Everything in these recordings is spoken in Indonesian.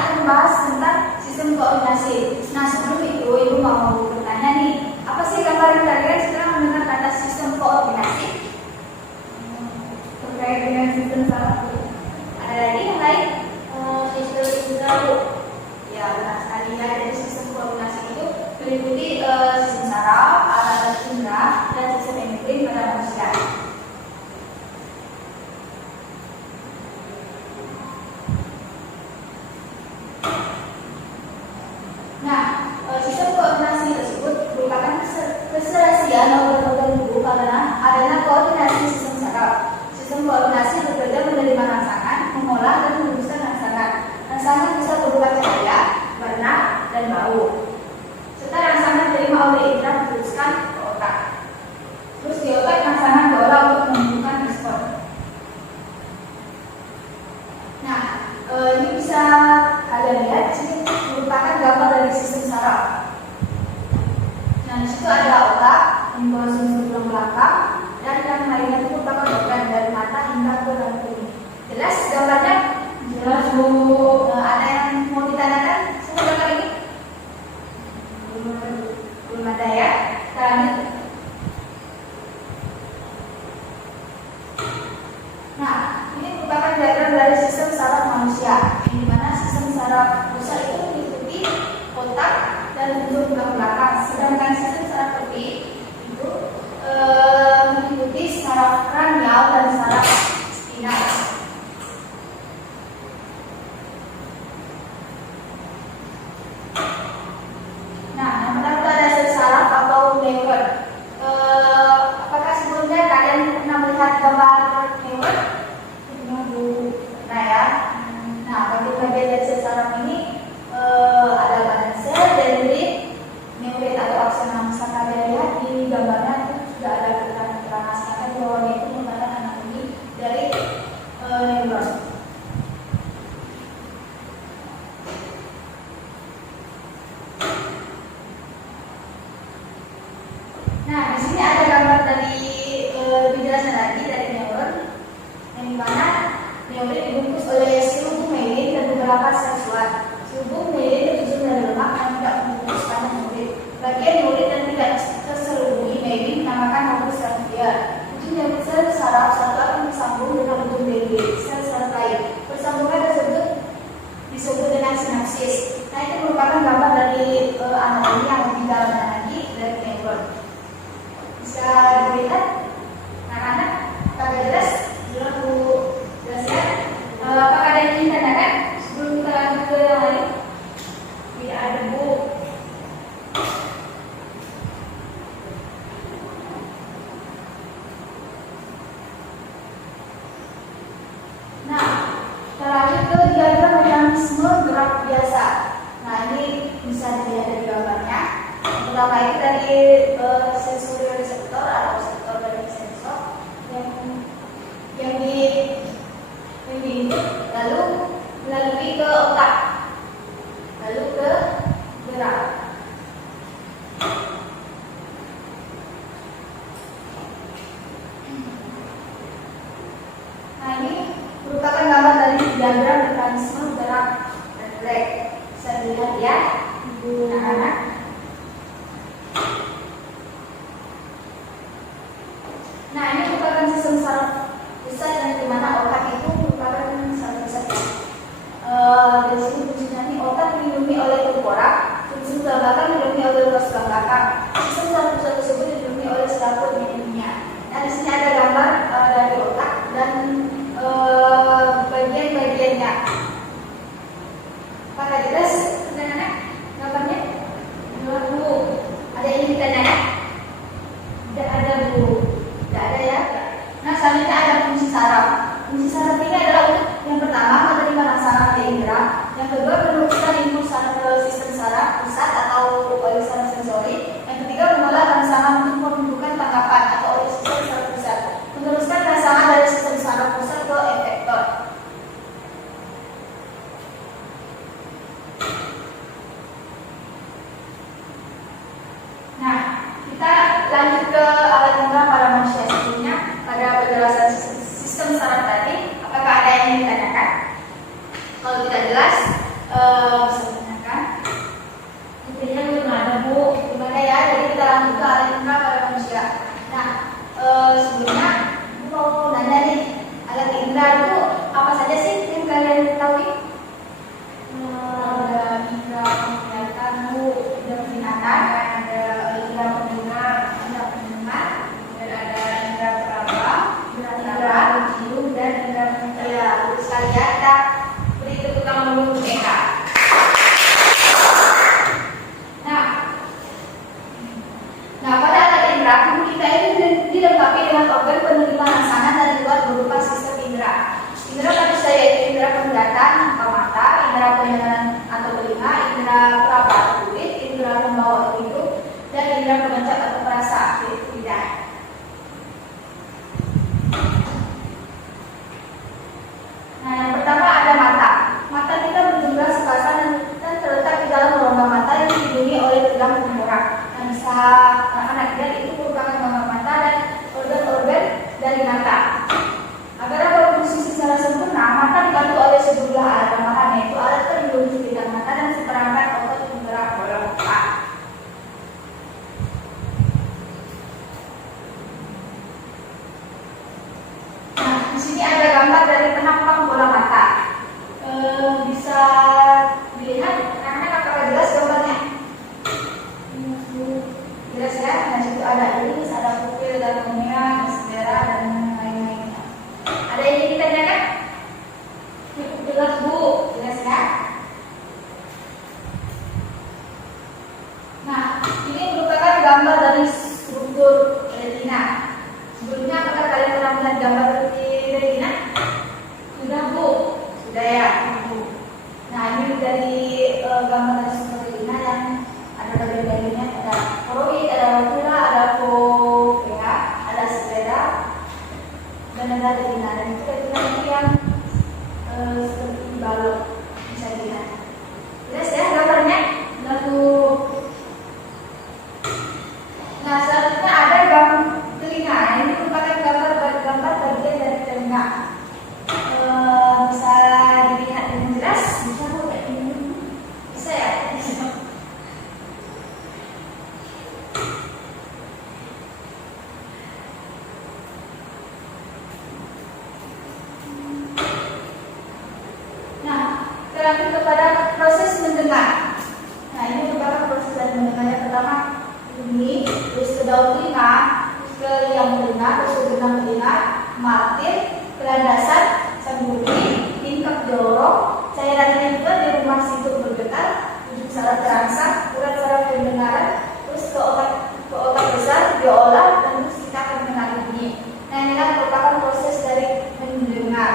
akan membahas tentang sistem koordinasi. Nah, sebelum itu Ibu mau bertanya nih, apa sih gambaran kalian setelah mendengar kata sistem koordinasi? Terkait dengan sistem saraf. Ada lagi yang lain? Sistem indera. Ya, benar sekali ya. Jadi sistem koordinasi itu meliputi sistem saraf, alat indera, dan sistem endokrin pada manusia. Nah, sistem koordinasi tersebut merupakan keserasian organ-organ tubuh karena adanya koordinasi sistem saraf. Sistem koordinasi bekerja menerima rangsangan, mengolah dan merumuskan rangsangan. Rangsangan bisa berupa cahaya, warna, dan bau. Serta rangsangan diterima oleh indera diteruskan ke otak. Terus di otak rangsangan diolah untuk menentukan respon. Nah, ini bisa kalian lihat di sini merupakan gambar dari sistem saraf. Nah, di situ ada otak, sumber tulang belakang, dan yang lainnya itu merupakan organ dari mata hingga ke ranting. Jelas gambarnya? Jelas, Bu. Ada yang mau ditanyakan semua gambar ini? Belum ada ya? Kita lanjut. Nah, ini merupakan diagram dari sistem saraf manusia, di mana sistem saraf manusia itu meliputi otak dan sumber tulang belakang, sedangkan sistem saraf kepala itu meliputi saraf kranial dan saraf spinal. Nah, yang pertama ada sel saraf atau neuron. Apakah sebelumnya kalian pernah melihat gambar neuron? Nah ya, nah bagi bagian dari sel saraf ini ada badan sel, dendrit, neurit atau aksona. Bisa kalian lihat di gambarnya sudah ada keterangan singkat bahwa itu merupakan anatomi dari neuron. Nah, di sini ada gambar dari lebih jelasnya lagi dari neuron, yang mana neuron dibungkus oleh selubung mielin dan beberapa sel suat. Selubung mielin tersusun dari lemak yang tidak membungkus pada neuron. Bagian neuron yang tidak terselubungi mielin dinamakan nukleus radial. Ujung neuron sel saraf satu akan bersambung dengan ujung dari sel lain. Persambungan tersebut disebut dengan sinapsis. Nah, itu merupakan gambar dari anatomi yang lebih dalam lagi dari neuron. Bisa dilihat anak-anak agak jelas? Jelas, Bu. Jelas ya? Apakah ada yang ingin tanyakan sebelum kita lanjut ke yang lain? Tidak ada, Bu. Nah, kita lanjut ke diagram mekanisme gerak biasa. Nah, ini bisa dilihat dari gambarnya. Yang pertama itu dari sensorioreseptor atau reseptor dari sensor yang diinput lalu melalui ke otak, lalu ke gerak. Nah, ini merupakan gambar dari diagram mekanisme gerak refleks. Bisa dilihat ya, anak-anak. Nah, ini merupakan sistem saraf pusat yang dimana otak itu merupakan saraf pusat. Dari sini fungsinya ini otak dilindungi oleh tengkorak, fungsi tulang belakang dilindungi oleh ruas tulang belakang. Sistem saraf pusat tersebut dilindungi oleh selaput minimnya. Nah, di sini ada gambar dari otak dan bagian-bagiannya. Apakah jelas, anak-anak? Gambarnya? Jelas, Bu. Ada yang ingin ditanyakan? Tidak ada, Bu. Tidak ada ya. Nah, selanjutnya ada fungsi saraf. Fungsi saraf ini adalah untuk yang pertama menerima rangsangan oleh indera, yang kedua meneruskan impuls ke sistem saraf pusat atau oleh saraf sensori, yang ketiga mengolah rangsangan untuk menentukan tanggapan atau oleh sistem saraf pusat, meneruskan rangsangan dari sistem saraf pusat ke efektor. Nah, kita lanjut ke alat indera pada manusia. Sebelumnya pada penjelasan sistem saraf tadi, apakah ada yang ingin ditanyakan? Kalau tidak jelas, bisa ditanyakan. Buktinya belum ada, Bu. Gimana ya? Jadi kita lanjut ke alat indera pada manusia. Nah, sebelumnya aku mau nanya nih, alat indera itu apa saja sih yang kalian ketahui? Ada indera penglihatan, Bu, indera penglihatan, ada indera pendengar, dan ada indera peraba, indera pencium, dan indera pencium. Ya, terus kalian kita beri tepuk tangan dulu untuk Eka. Nah, pada alat indera tubuh kita ini dilengkapi dengan organ penerima rangsangan dari luar berupa sistem indera. Indera manusia yaitu indera penglihatan atau mata, indera pendengaran atau telinga, indera peraba atau kulit, indera pembawa atau hidung, dan indera pemancar atau perasa yaitu lidah. Nah, yang pertama ada mata. Mata kita berjumlah sepasang dan terletak di dalam rongga mata yang dilindungi oleh tulang tengkorak. Nah, bisa anak lihat itu merupakan rongga mata dan organ-organ dari mata. Agar dapat berfungsi secara sempurna, mata dibantu oleh sejumlah alat tambahan, yaitu alat pelindung sekitar mata dan seperangkat otot penggerak bola mata. Nah, di sini ada gambar dari penampang bola mata. Bisa dilihat, anak-anak apakah jelas gambarnya? Jelas ya. Nah, situ ada iris, ada pupil, ada kornea, ada sclera, dan lain-lainnya. Ada yang ingin ditanyakan? Cukup jelas, Bu. Jelas ya. Nah, ini merupakan gambar dari struktur retina. Sebelumnya apakah kalian pernah melihat gambar seperti retina? Sudah, Bu. Sudah ya, Bu. Nah, ini dari gambar dari struktur retina yang ada bagian-bagiannya, ada koroid, ada macula, ada fovea, ada sclera, dan ada retina. Dan itu retina itu yang seperti balok, bisa dilihat. Jelas ya gambarnya? Lalu, nah selanjutnya ada gambar telinga. Ini merupakan gambar bagian dari telinga. Bisa dilihat dengan jelas? Bisa, Bu? Bisa ya? Nah, lanjut kepada proses mendengar. Nah, ini merupakan proses dari mendengar. Yang pertama ini, terus ke daun telinga, terus ke liang telinga, terus ke genang telinga, martir, kelandasan, sembunyi, tingkap jorok, cairan yang juga di rumah situ bergetar, ujung saraf terangsang, urat saraf pendengaran, terus ke otak besar diolah, dan terus kita akan mendengar bunyi. Nah, ini merupakan proses dari mendengar.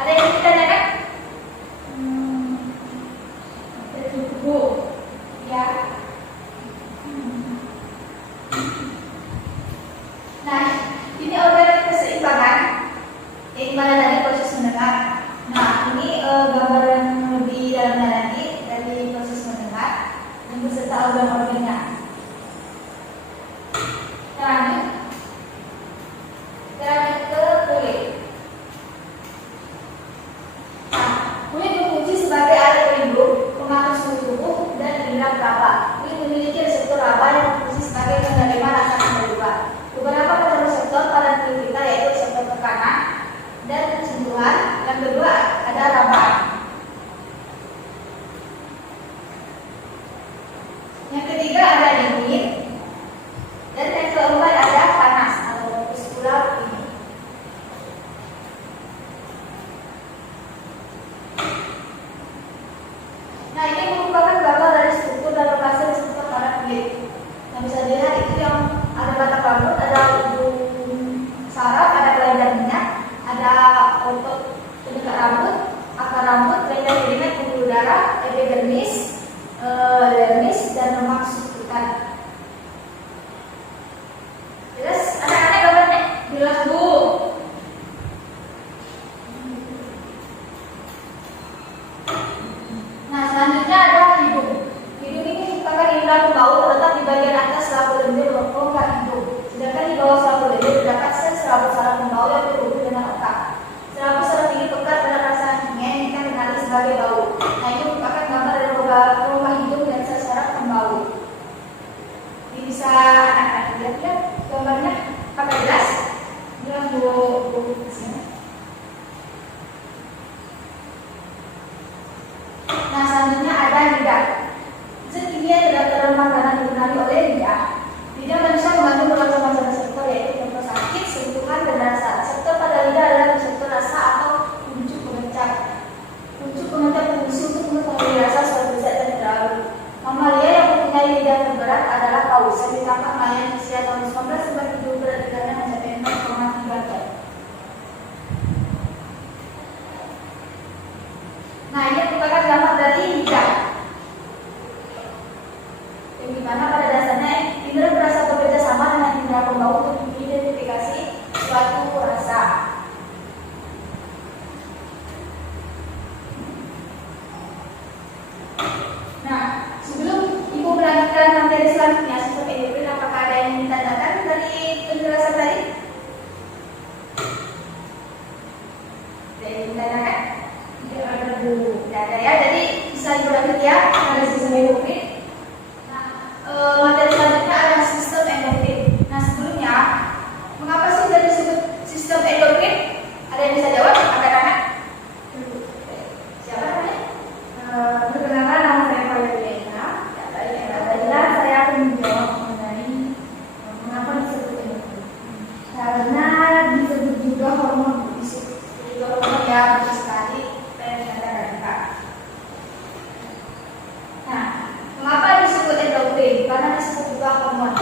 Ada yang ditanyakan? Bu, ya. Nah, ini organ keseimbangan yang mana dari proses mendengar. Nah, ini gambar yang lebih dalamnya lagi dari proses mendengar dan beserta organ-organnya. Lanjut ke kulit. Nah, kulit berfungsi sebagai alat pelindung, pengatur suhu tubuh, dan indera peraba. Kulit memiliki reseptor raba yang berfungsi sebagai penerima rangsangan dari luar. Beberapa macam reseptor pada kulit kita yaitu reseptor tekanan dan sentuhan. Yang kedua ada raba. Yang ketiga ada dingin. Dan yang keempat ada panas atau muskular ini. Nah, ini merupakan gambar dari struktur dan lokasi reseptor pada kulit. Nah, bisa dilihat itu yang ada batang rambut, ada ujung saraf, ada kelenjar minyak, ada otot pendekat rambut, akar rambut, kelenjar keringat, pembuluh darah, epidermis, dermis, dan lemak subkutan. Jelas anak-anak gambarnya? Jelas, Bu. Nah, selanjutnya ada penggunaan lidah. Zat kimia dalam makanan dikenali oleh lidah. Lidah manusia mengandung bermacam-macam reseptor, yaitu contoh sakit, sentuhan, dan rasa. Reseptor pada lidah adalah reseptor rasa atau kuncup pengencap. Kuncup pengencap berfungsi untuk mengetahui rasa suatu zat dan terlalu. Mamalia yang mempunyai lidah terberat adalah paus yang ditangkap nelayan usia tahun 1997 berat lidahnya mencapai 0,3 ton. Nah, ini merupakan gambar dari lidah. Yang dimana pada dasarnya indera berasa bekerja sama dengan indera pembau untuk mengidentifikasi suatu rasa. Nah, sebelum Ibu melanjutkan materi selanjutnya, sistem endokrin, apakah ada yang ditandakan dari penjelasan tadi? Ada yang ditandakan? Tidak ada Bu. Tidak ada ya, jadi bisa dilanjut ya pada sistem endokrin. Nah, materi selanjutnya adalah sistem endokrin. Nah, sebelumnya, mengapa sih sudah disebut sistem endokrin? Ada yang bisa jawab? Angkat tangan. Siapa namanya? Perkenalkan, nama saya Valeria. Adalah saya akan menjawab mengenai mengapa disebut endokrin. Karena disebut juga hormon disebut Jadi hormon ya, betul sekali. Nah, mengapa disebut endokrin? Karena disebut juga hormon.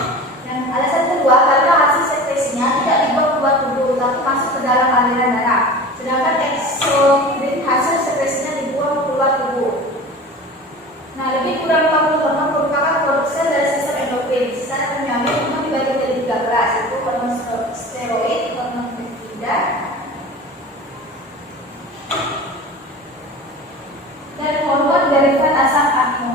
Dan alasan kedua, karena hasil sekresinya tidak dibuat keluar tubuh, tapi masuk ke dalam aliran darah. Sedangkan eksokrin hasil sekresinya dibuang keluar tubuh. Nah, lebih kurang 40 hormon merupakan produksi dari sistem endokrin. Secara kimiawi, hormon dibagi menjadi 13, yaitu hormon steroid, hormon peptida, dan hormon derivat asam amino.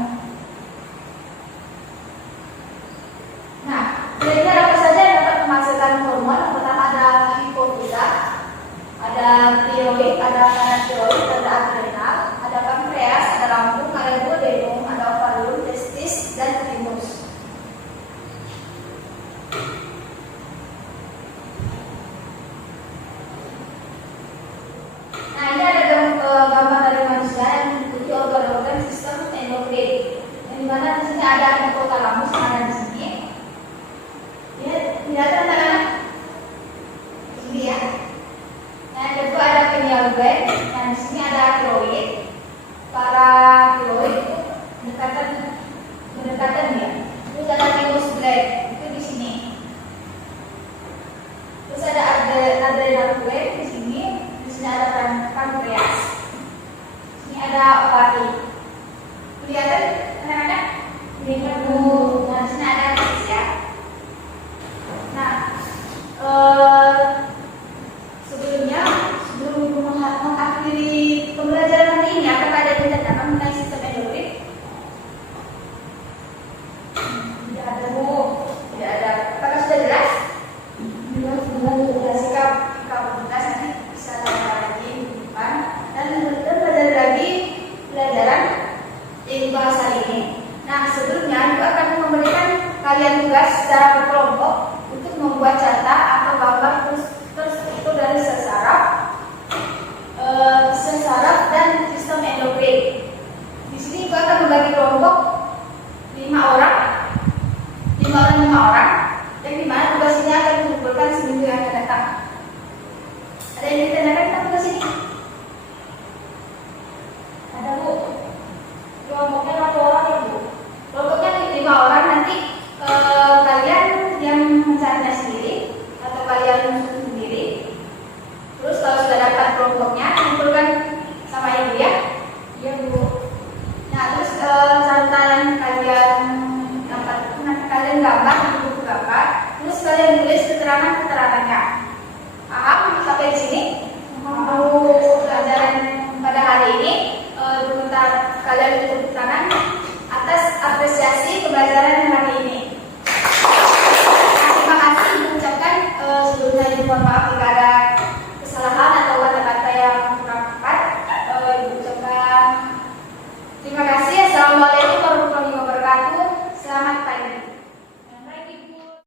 Nah, kira-kira apa saja yang dapat menghasilkan hormon? Yang pertama ada hipofisa, ada tiroid, ada paratiroid, ada adrenal, ada pankreas, ada lambung, ada duodenum, ada ovalum, testis, dan thymus. Nah, ini ada gambar dari manusia yang mengikuti organ-organ sistem endokrin. Yang dimana di sini ada hipotalamus yang ada di sini. Ya, lihat anak-anak. Di sini ya. Nah, yang kedua ada pineal gland. Nah, di sini ada tiroid. Paratiroid itu berdekatan ya. Terus ada thymus gland itu di sini. Terus ada adrenal gland di sini. Di sini ada pankreas. Di sini ada ovari. Kelihatan anak-anak? Lihat Bu. Nah, di sini ada testis ya. Nah, sebelum Ibu mengakhiri pembelajaran hari ini, apakah ada yang ditanyakan mengenai sistem endokrin? Tidak ada Bu. Tidak ada. Apakah sudah jelas? Jelas. Sikap komunitas nanti bisa belajar lagi di depan dan belajar lagi pelajaran yang dibahas hari ini. Nah, sebelumnya Ibu akan memberikan kalian tugas secara berkelompok untuk membuat cerita atau gambar terstruktur dari sel saraf dan sistem endokrin. Di sini Ibu akan membagi kelompok 5 orang, yang dimana tugas ini akan dikumpulkan seminggu yang akan datang. Ada yang ditanyakan tentang tugas ini? Ada Bu. Kelompoknya berapa orang ya Bu? Kelompoknya 5 orang. Nanti kalian yang mencarinya sendiri atau kalian menyusun sendiri. Terus kalau sudah dapat kelompoknya, kumpulkan sama Ibu ya. Iya Bu. Nah, terus cerita yang kalian dapat itu nanti kalian gambar di buku gambar. Terus kalian tulis keterangannya. Paham sampai di sini? Mau pelajaran pada hari ini, minta kalian tepuk tangan atas apresiasi pembelajaran hari ini. Terima kasih mengucapkan sebelumnya mohon maaf jika ada